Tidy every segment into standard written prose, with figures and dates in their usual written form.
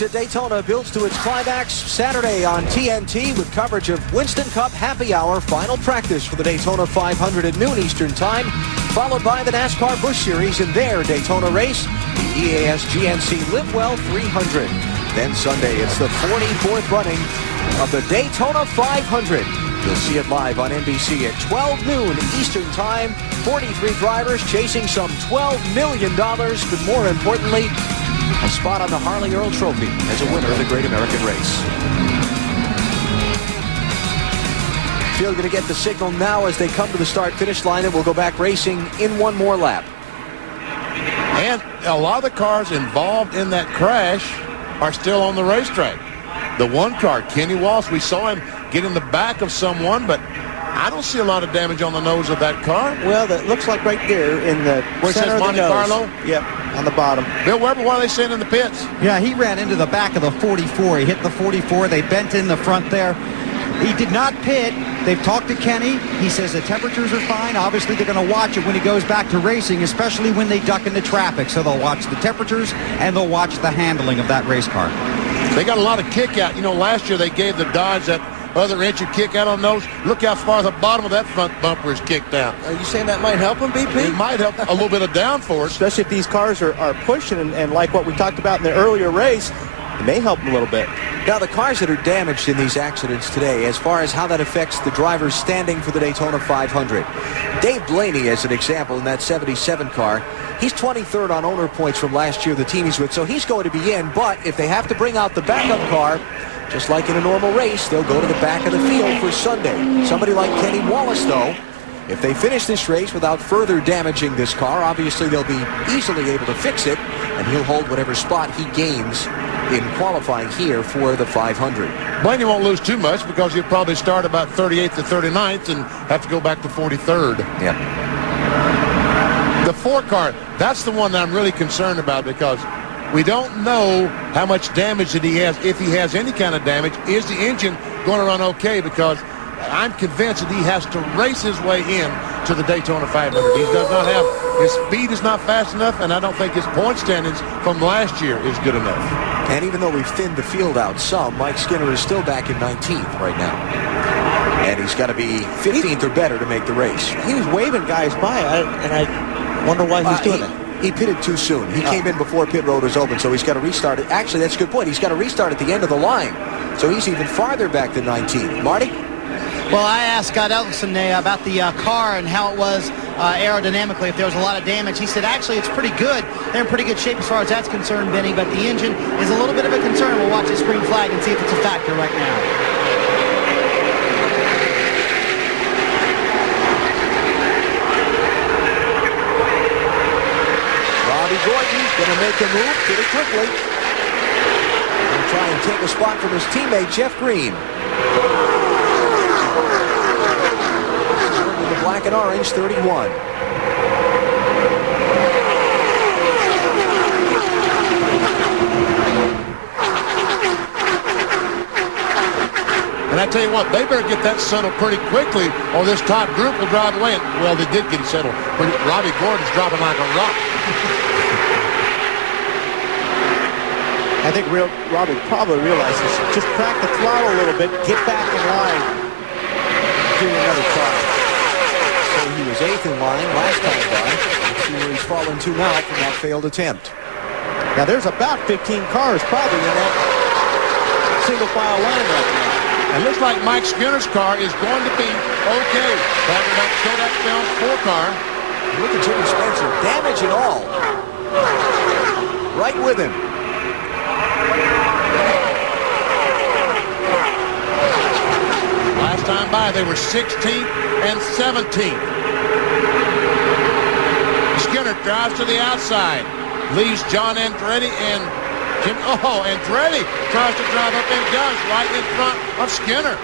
race at Daytona builds to its climax Saturday on TNT with coverage of Winston Cup Happy Hour final practice for the Daytona 500 at noon Eastern Time, followed by the NASCAR Busch Series in their Daytona race, the EAS GNC Live Well 300. Then Sunday, it's the 44th running of the Daytona 500. You'll see it live on NBC at 12 noon Eastern Time. 43 drivers chasing some $12 million, but more importantly, a spot on the Harley Earl Trophy as a winner of the Great American Race. Field going to get the signal now as they come to the start-finish line, and we'll go back racing in one more lap. And a lot of the cars involved in that crash are still on the racetrack. The one car, Kenny Walsh, we saw him get in the back of someone, but I don't see a lot of damage on the nose of that car. Well, that looks like right there in the center of the nose. Carlo? Yep, on the bottom. Bill Weber, what are they saying in the pits? Yeah, he ran into the back of the 44. He hit the 44. They bent in the front there. He did not pit. They've talked to Kenny. He says the temperatures are fine. Obviously, they're going to watch it when he goes back to racing, especially when they duck into traffic. So they'll watch the temperatures and they'll watch the handling of that race car. They got a lot of kick out. You know, last year they gave the Dodge that other inch of kick out on nose. Look how far the bottom of that front bumper is kicked out. Are you saying that might help him, BP? It might help a little bit of downforce. Especially if these cars are pushing, and like what we talked about in the earlier race, it may help him a little bit. Now, the cars that are damaged in these accidents today, as far as how that affects the drivers standing for the Daytona 500. Dave Blaney, as an example, in that 77 car, he's 23rd on owner points from last year, the team he's with, so he's going to be in. But if they have to bring out the backup car, just like in a normal race, they'll go to the back of the field for Sunday. Somebody like Kenny Wallace, though, if they finish this race without further damaging this car, obviously they'll be easily able to fix it, and he'll hold whatever spot he gains in qualifying here for the 500. Blaney won't lose too much because he'll probably start about 38th to 39th and have to go back to 43rd. Yep. The 4 car, that's the one that I'm really concerned about because we don't know how much damage that he has. If he has any kind of damage, is the engine going to run okay? Because I'm convinced that he has to race his way in to the Daytona 500. He does not have, his speed is not fast enough, and I don't think his point standings from last year is good enough. And even though we've thinned the field out some, Mike Skinner is still back in 19th right now. And he's got to be 15th or better to make the race. He was waving guys by, and I wonder why he's doing that. He pitted too soon. He came in before pit road was open, so he's got to restart it. Actually, that's a good point. He's got to restart at the end of the line. So he's even farther back than 19th. Marty? Well, I asked Scott Ellison about the car and how it was aerodynamically, if there was a lot of damage. He said, actually, it's pretty good. They're in pretty good shape as far as that's concerned, Benny, but the engine is a little bit of a concern. We'll watch this green flag and see if it's a factor right now. Gordon's going to make a move pretty quickly. And try and take a spot from his teammate, Jeff Green. In the black and orange, 31. And I tell you what, they better get that settled pretty quickly or this top group will drive away. And, well, they did get it settled. But Robbie Gordon's dropping like a rock. I think Robbie probably realizes just crack the throttle a little bit, get back in line, do another try. So he was 8th in line last time by. Let's see where he's fallen to now from that failed attempt. Now there's about 15 cars probably in that single file line right now. It looks like Mike Skinner's car is going to be okay. Having that show that film 4 car. Look at Jimmy Spencer, damage and all. Right with him. Last time by, they were 16th and 17th. Skinner drives to the outside, leaves John Andretti and Jim. Oh, Andretti tries to drive up and does right in front of Skinner.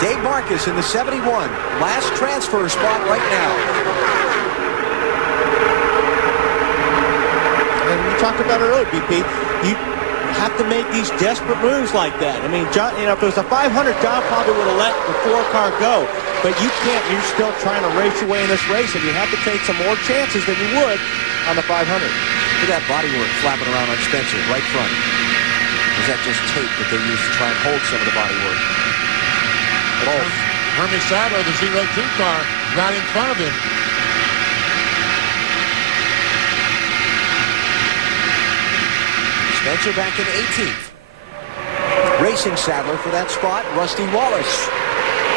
Dave Marcus in the 71, last transfer spot right now. And we talked about it earlier, BP. You have to make these desperate moves like that. I mean, John, you know, if it was a 500, John probably would have let the 4-car go. But you can't. You're still trying to race your way in this race, and you have to take some more chances than you would on the 500. Look at that bodywork flapping around on Spencer, right front. is that just tape that they use to try and hold some of the body work? Oh, Hermie Sadler, the 02 car, right in front of him. Spencer back in 18th. Racing Sadler for that spot. Rusty Wallace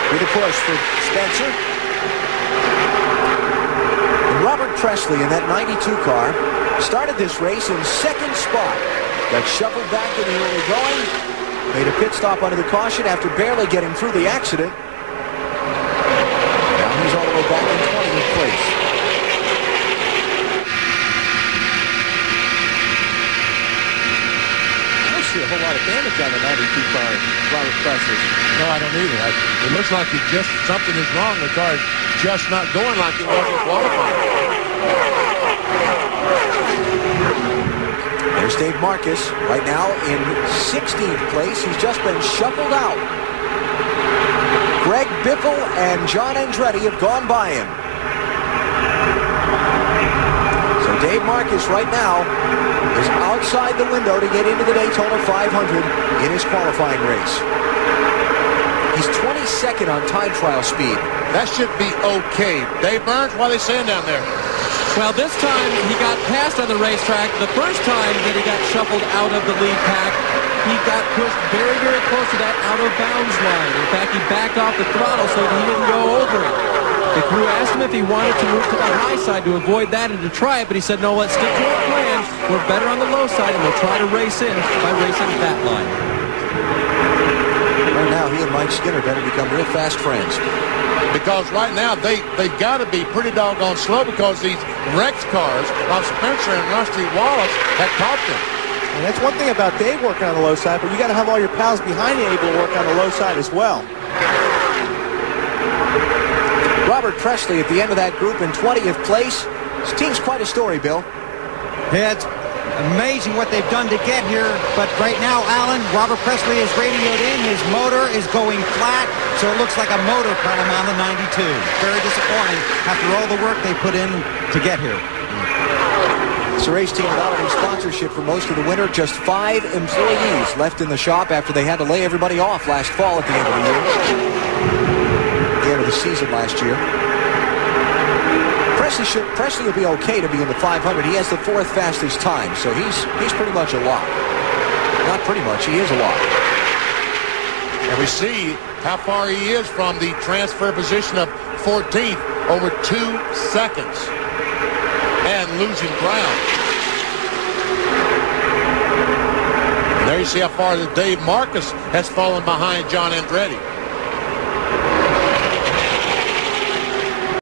with a push for Spencer. And Robert Presley in that 92 car started this race in second spot. Got shuffled back in the early going. Made a pit stop under the caution after barely getting through the accident. Now he's all the way back in 20th place. A whole lot of damage on the 92 car, Robert Presley. No, I don't either. It looks like something is wrong. The car is just not going like it was in qualifying. There's Dave Marcus right now in 16th place. He's just been shuffled out. Greg Biffle and John Andretti have gone by him. So Dave Marcus right now is outside the window to get into the Daytona 500 in his qualifying race. He's 22nd on time trial speed. That should be okay. Dave Burns, what are they saying down there? Well, this time he got passed on the racetrack. The first time that he got shuffled out of the lead pack, he got pushed very, very close to that out-of-bounds line. In fact, he backed off the throttle so that he didn't go over it. The crew asked him if he wanted to move to the high side to avoid that and to try it, but he said, no, let's stick to our plan. We're better on the low side, and we'll try to race in by racing that line. Right now, he and Mike Skinner better become real fast friends. Because right now, they've got to be pretty doggone slow because these wrecked cars of Spencer and Rusty Wallace have caught them. And that's one thing about Dave working on the low side, but you got to have all your pals behind you able to work on the low side as well. Robert Presley at the end of that group in 20th place. His team's quite a story, Bill. Yeah, it's amazing what they've done to get here. But right now, Alan, Robert Presley is radioed in. His motor is going flat, so it looks like a motor problem on the 92. Very disappointing after all the work they put in to get here. It's a race team without any sponsorship for most of the winter. Just 5 employees left in the shop after they had to lay everybody off last fall at the end of the year. The end of the season last year. Presley will be okay to be in the 500. He has the 4th fastest time, so he's pretty much a lock. Not pretty much, he is a lock. And we see how far he is from the transfer position of 14th, over 2 seconds, and losing ground. And there you see how far that Dave Marcus has fallen behind John Andretti.